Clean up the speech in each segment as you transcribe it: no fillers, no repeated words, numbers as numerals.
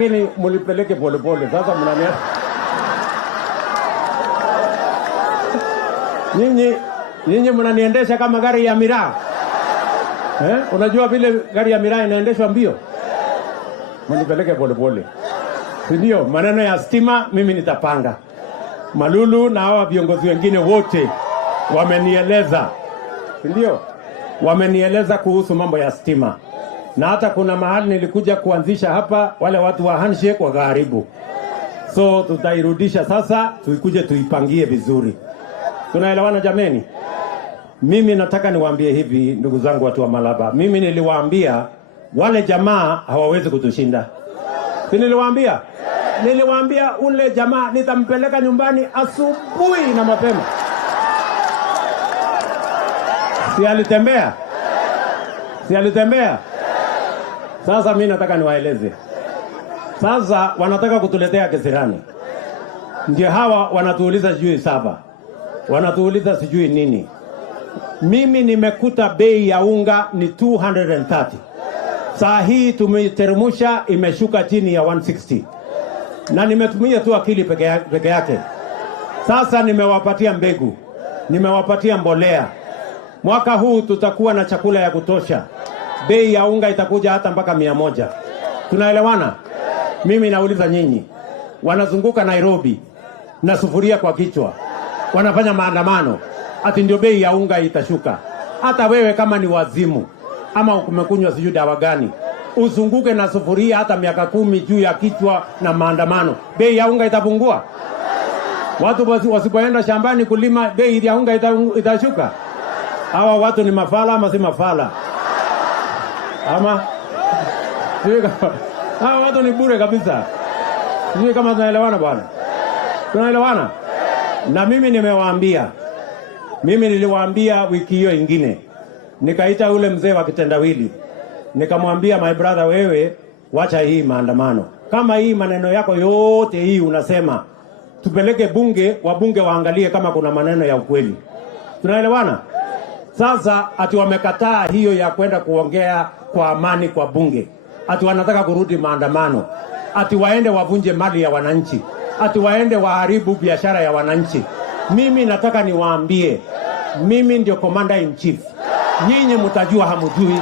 Lakini mulipeleke polepole. Sasa mnania nyinyi mnaniendesha kama gari ya miraa. Unajua vile gari ya miraa inaendeshwa mbio? Mulipeleke polepole. Ndio maneno ya stima mimi nitapanga. Malulu na hawa viongozi wengine wote wamenieleza. Ndio wamenieleza kuhusu mambo ya stima. Na hata kuna mahali nilikuja kuanzisha hapa, wale watu wa handshake wakaharibu. So tutairudisha sasa, tukuje tuipangie vizuri. Tunaelewana jameni? Mimi nataka niwaambie hivi, ndugu zangu watu wa Malaba. Mimi niliwaambia wale jamaa hawawezi kutushinda. Si niliwaambia? Niliwaambia ule jamaa nitampeleka nyumbani asubuhi na mapema. Si alitembea? Si alitembea? Sasa mimi nataka niwaeleze. Sasa wanataka kutuletea kisirani. Ndio hawa wanatuuliza sijui saba. Wanatuuliza sijui nini. Mimi nimekuta bei ya unga ni 230. Saa hii tumeteremsha imeshuka chini ya 160. Na nimetumia tu akili peke yake. Sasa nimewapatia mbegu. Nimewapatia mbolea. Mwaka huu tutakuwa na chakula ya kutosha. Bei ya unga itakuja hata mpaka 100. Tunaelewana? Mimi nauliza nyinyi. Wanazunguka Nairobi na sufuria kwa kichwa. Wanafanya maandamano. Ati ndio bei ya unga itashuka. Hata wewe kama ni wazimu ama umekunywa sijui dawa gani, uzunguke na sufuria hata miaka 10 juu ya kichwa na maandamano, bei ya unga itapungua? Watu wasipoenda shambani kulima, bei ya unga itashuka? Hawa watu ni mafala ama si mafala? Ama hawa watu ni bure kabisa. Sijui kama tunaelewana bwana. Tunaelewana? Na mimi nimewaambia. Mimi niliwaambia wiki hiyo ingine. Nikaita ule mzee wa kitendawili. Nikamwambia, my brother, wewe wacha hii maandamano. Kama hii maneno yako yote hii unasema, tupeleke bunge, wabunge waangalie kama kuna maneno ya ukweli. Tunaelewana? Sasa ati wamekataa hiyo ya kwenda kuongea kwa amani kwa bunge. Ati wanataka kurudi maandamano. Ati waende wavunje mali ya wananchi. Ati waende waharibu biashara ya wananchi. Mimi nataka niwaambie, mimi ndio commander in chief. Nyinyi mtajua hamujui.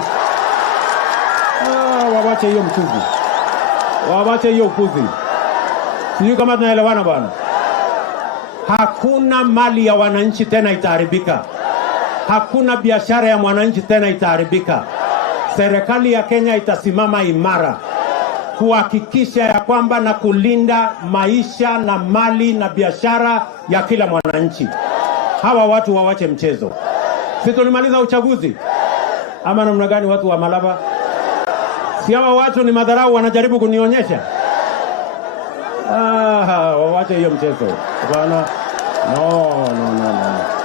Wawache hiyo mchuzi. Wawache hiyo ukuzi. Sijui kama tunaelewana bwana. Hakuna mali ya wananchi tena itaharibika. Hakuna biashara ya mwananchi tena itaharibika. Serikali ya Kenya itasimama imara kuhakikisha ya kwamba na kulinda maisha na mali na biashara ya kila mwananchi. Hawa watu wawache mchezo. Si tulimaliza uchaguzi? Ama namna gani watu wa Malaba? Si hawa watu ni madharau wanajaribu kunionyesha? Wawache hiyo mchezo. Bwana. No.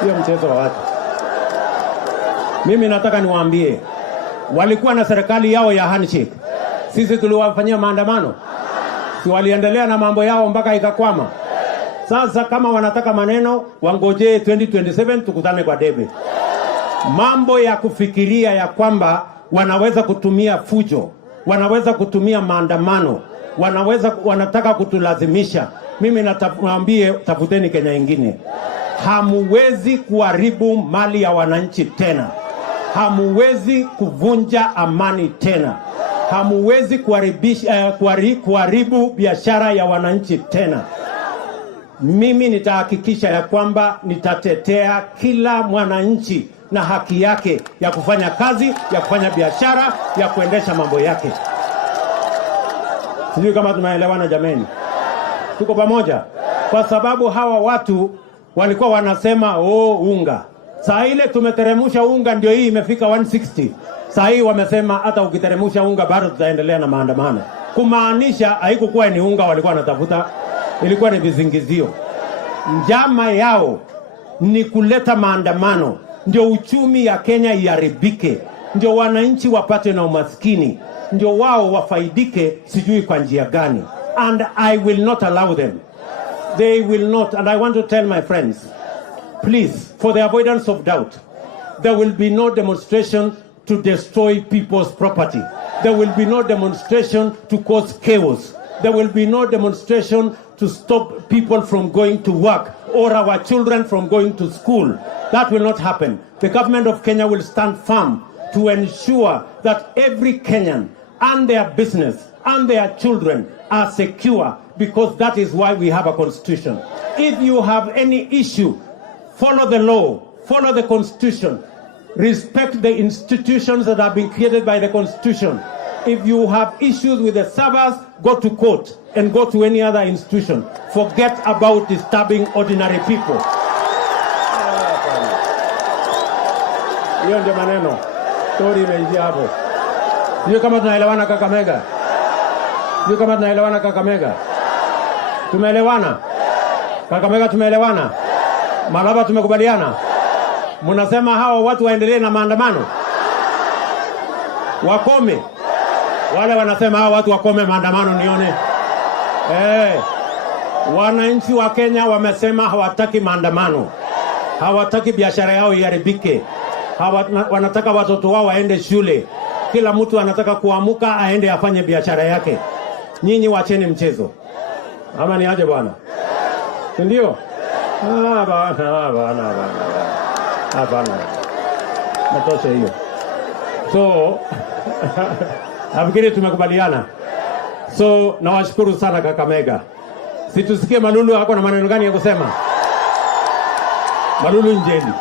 Hiyo mchezo wawache. Mimi nataka niwaambie, walikuwa na serikali yao ya handshake. Sisi tuliwafanyia maandamano. Si waliendelea na mambo yao mpaka ikakwama. Sasa kama wanataka maneno, wangojee 2027 tukutane kwa debe. Mambo ya kufikiria ya kwamba wanaweza kutumia fujo, wanaweza kutumia maandamano, wanataka kutulazimisha. Mimi nawaambie, tafuteni Kenya ingine. Hamuwezi kuharibu mali ya wananchi tena. Hamuwezi kuvunja amani tena. Hamuwezi kuharibu biashara ya wananchi tena. Mimi nitahakikisha ya kwamba nitatetea kila mwananchi na haki yake ya kufanya kazi, ya kufanya biashara, ya kuendesha mambo yake. Sijui kama tunaelewana jameni. Tuko pamoja? Kwa sababu hawa watu walikuwa wanasema unga. Saa ile tumeteremsha unga ndio hii imefika 160. Saa hii wamesema hata ukiteremsha unga bado tutaendelea na maandamano. Kumaanisha haikukuwa ni unga walikuwa wanatafuta, ilikuwa ni vizingizio. Njama yao ni kuleta maandamano, ndio uchumi ya Kenya iharibike, ndio wananchi wapate na umaskini, ndio wao wafaidike sijui kwa njia gani. And I will not allow them. They will not. And I want to tell my friends, please, for the avoidance of doubt, there will be no demonstration to destroy people's property. There will be no demonstration to cause chaos. there will be no demonstration to stop people from going to work or our children from going to school. That will not happen. The government of Kenya will stand firm to ensure that every Kenyan and their business and their children are secure, because that is why we have a constitution. If you have any issue, follow the law, follow the constitution, respect the institutions that have been created by the constitution. If you have issues with the servers, go to court and go to any other institution. Forget about disturbing ordinary people. Hiyo ndio maneno. Story imeishia hapo. Sio kama tunaelewana Kakamega. Sio kama tunaelewana Kakamega. Tumeelewana? Kakamega tumeelewana? Malaba tumekubaliana? Mnasema hao watu waendelee na maandamano? Wakome. Wale wanasema hao watu wakome maandamano nione. Wananchi wa Kenya wamesema hawataki maandamano. Hawataki biashara yao iharibike. Wanataka watoto wao waende shule. Kila mtu anataka kuamuka aende afanye biashara yake. Nyinyi wacheni mchezo. Ama ni aje bwana? Ndio? Bana. Natosha hiyo. So nafikiri tumekubaliana. So nawashukuru sana Kakamega. Situsikie Malulu hako na maneno gani ya kusema. Malulu njeni.